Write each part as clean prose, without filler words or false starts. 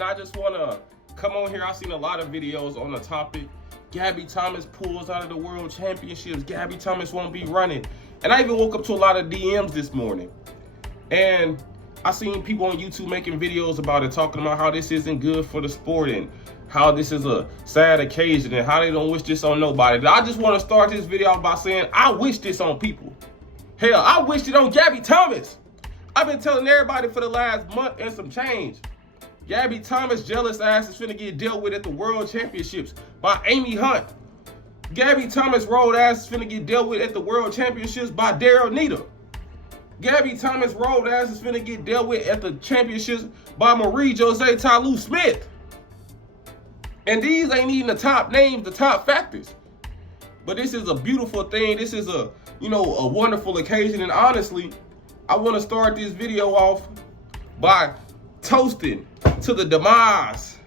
man, I just want to come on here. I've seen a lot of videos on the topic. Gabby Thomas pulls out of the world championships. Gabby Thomas won't be running. And I even woke up to a lot of DMs this morning. And I seen people on YouTube making videos about it, talking about how this isn't good for the sport and how this is a sad occasion and how they don't wish this on nobody. I just want to start this video off by saying I wish this on people. Hell, I wished it on Gabby Thomas. I've been telling everybody for the last month and some change. Gabby Thomas' jealous ass is finna get dealt with at the World Championships by Amy Hunt. Gabby Thomas' road ass is finna get dealt with at the World Championships by Daryl Nita. Gabby Thomas' road ass is finna get dealt with at the championships by Marie Jose Tyloo Smith. And these ain't even the top names, the top factors. But this is a beautiful thing. This is a wonderful occasion. And honestly, I want to start this video off by toasting to the demise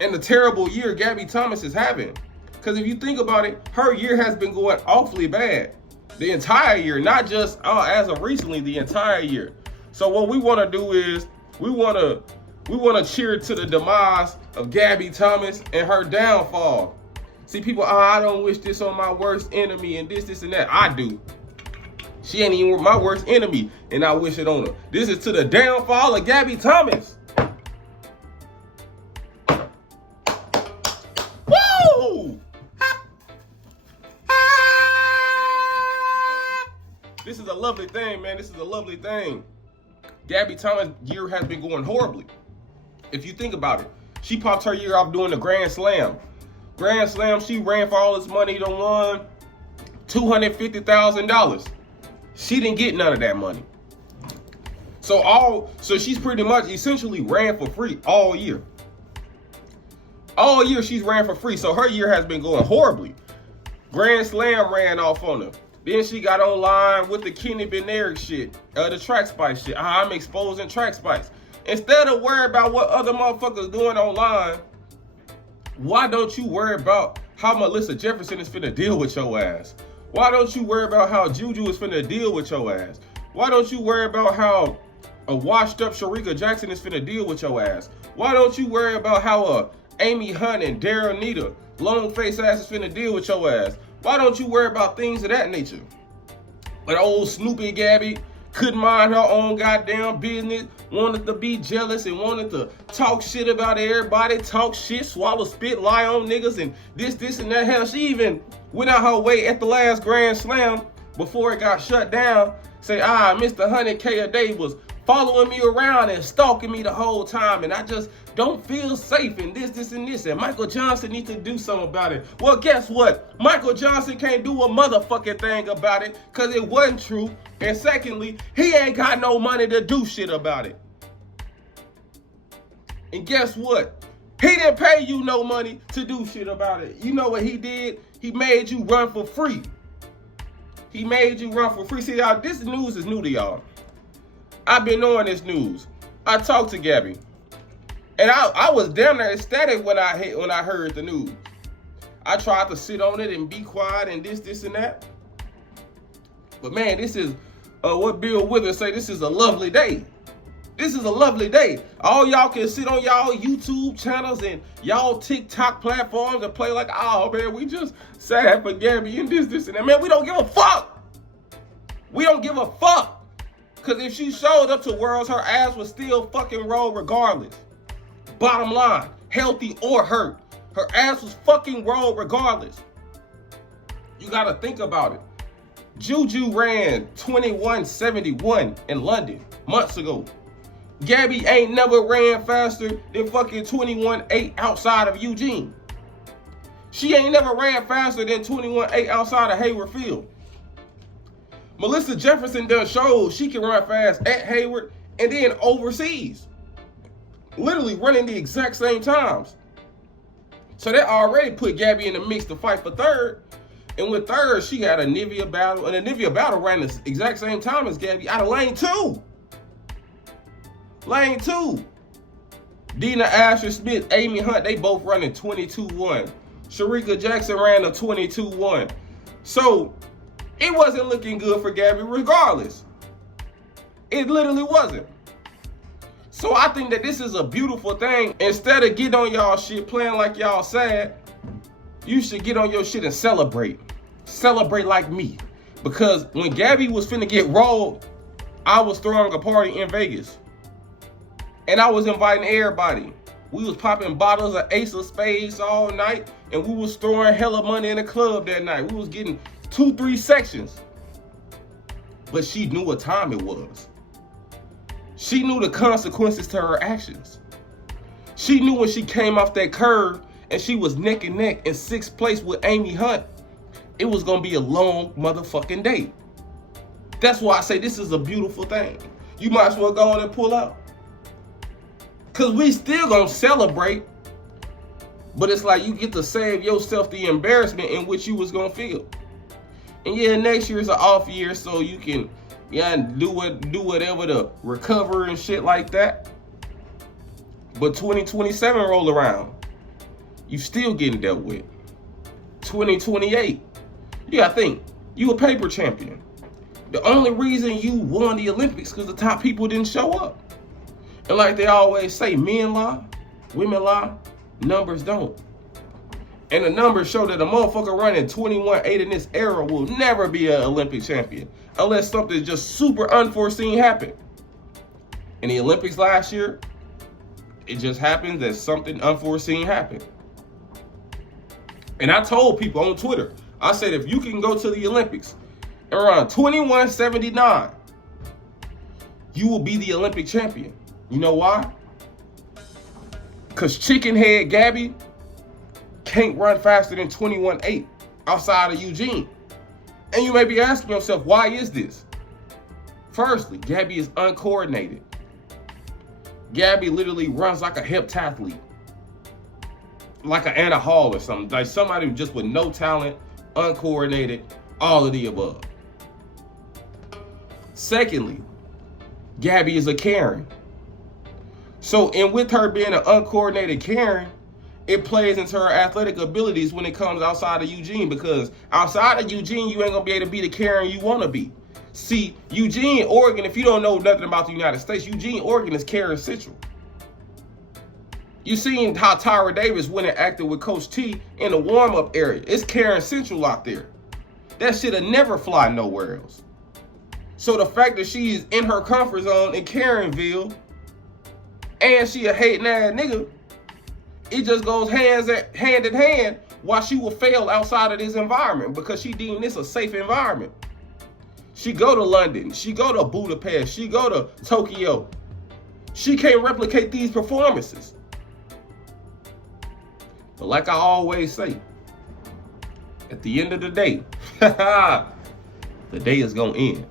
and the terrible year Gabby Thomas is having. Because if you think about it, her year has been going awfully bad. The entire year, not just as of recently, the entire year. So what we want to do is we want to cheer to the demise of Gabby Thomas and her downfall. See, people, I don't wish this on my worst enemy and this and that. I do. She ain't even my worst enemy, and I wish it on her. This is to the downfall of Gabby Thomas. Woo! This is a lovely thing, man. This is a lovely thing. Gabby Thomas' year has been going horribly. If you think about it, she popped her year off doing the Grand Slam. Grand Slam, she ran for all this money, done won $250,000. She didn't get none of that money. So she's pretty much essentially ran for free all year. All year she's ran for free. So her year has been going horribly. Grand Slam ran off on her. Then she got online with the Kenny Benerick shit, the track spice shit. I'm exposing track spice. Instead of worrying about what other motherfuckers doing online, why don't you worry about how Melissa Jefferson is finna deal with your ass? Why don't you worry about how Juju is finna deal with your ass? Why don't you worry about how a washed up Sharika Jackson is finna deal with your ass? Why don't you worry about how Amy Hunt and Daryl Nita, long face ass, is finna deal with your ass? Why don't you worry about things of that nature? But old Snoopy Gabby couldn't mind her own goddamn business, wanted to be jealous and wanted to talk shit about everybody, talk shit, swallow spit, lie on niggas, and this and that. Hell, she even went out her way at the last Grand Slam before it got shut down, say, Mr. 100K a day was following me around and stalking me the whole time, and I just don't feel safe, and this and this, and Michael Johnson needs to do something about it. Well, guess what? Michael Johnson can't do a motherfucking thing about it because it wasn't true. And secondly, he ain't got no money to do shit about it. And guess what? He didn't pay you no money to do shit about it. You know what he did? He made you run for free. He made you run for free. See, y'all, this news is new to y'all. I've been knowing this news. I talked to Gabby. And I was damn near ecstatic when I heard the news. I tried to sit on it and be quiet and this and that. But man, this is what Bill Withers say, this is a lovely day. This is a lovely day. All y'all can sit on y'all YouTube channels and y'all TikTok platforms and play like, oh man, we just sad for Gabby and this and that. Man, we don't give a fuck. We don't give a fuck. Because if she showed up to Worlds, her ass would still fucking roll regardless. Bottom line, healthy or hurt, her ass was fucking roll regardless. You gotta think about it. Juju ran 21:71 in London months ago. Gabby ain't never ran faster than fucking 21:8 outside of Eugene. She ain't never ran faster than 21:8 outside of Hayward Field. Melissa Jefferson done showed she can run fast at Hayward and then overseas. Literally running the exact same times. So that already put Gabby in the mix to fight for third. And with third, she had a Nivea battle. And a Nivea battle ran the exact same time as Gabby out of lane 2. Lane 2. Dina Asher Smith, Amy Hunt, they both running 22-1. Sharika Jackson ran a 22-1. So it wasn't looking good for Gabby regardless. It literally wasn't. So I think that this is a beautiful thing. Instead of getting on y'all shit, playing like y'all sad, you should get on your shit and celebrate. Celebrate like me. Because when Gabby was finna get rolled, I was throwing a party in Vegas. And I was inviting everybody. We was popping bottles of Ace of Spades all night, and we was throwing hella money in the club that night. We was getting 2-3 sections. But she knew what time it was. She knew the consequences to her actions. She knew when she came off that curve and she was neck and neck in 6th place with Amy Hunt, it was gonna be a long motherfucking day. That's why I say this is a beautiful thing. You might as well go on and pull out. Cause we still gonna celebrate, but it's like you get to save yourself the embarrassment in which you was gonna feel. And yeah, next year is an off year, so you can do whatever to recover and shit like that. But 2027 roll around, you still getting dealt with. 2028, you gotta think, you a paper champion. The only reason you won the Olympics because the top people didn't show up. And like they always say, men lie, women lie, numbers don't. And the numbers show that a motherfucker running 21-8 in this era will never be an Olympic champion unless something just super unforeseen happened. In the Olympics last year, it just happened that something unforeseen happened. And I told people on Twitter, I said, if you can go to the Olympics and run 21:79, you will be the Olympic champion. You know why? Because chicken head Gabby can't run faster than 21:8 outside of Eugene. And you may be asking yourself, why is this? Firstly, Gabby is uncoordinated. Gabby literally runs like a heptathlete. Like an Anna Hall or something. Like somebody just with no talent, uncoordinated, all of the above. Secondly, Gabby is a Karen. So, and with her being an uncoordinated Karen, it plays into her athletic abilities when it comes outside of Eugene, because outside of Eugene, you ain't gonna be able to be the Karen you wanna be. See, Eugene, Oregon, if you don't know nothing about the United States, Eugene, Oregon is Karen Central. You seen how Tyra Davis went and acted with Coach T in the warm-up area. It's Karen Central out there. That shit'll never fly nowhere else. So the fact that she's in her comfort zone in Karenville, and she a hating ass nigga, it just goes hand in hand why she will fail outside of this environment, because she deemed this a safe environment. She go to London, she go to Budapest, she go to Tokyo. She can't replicate these performances. But like I always say, at the end of the day, the day is gonna end.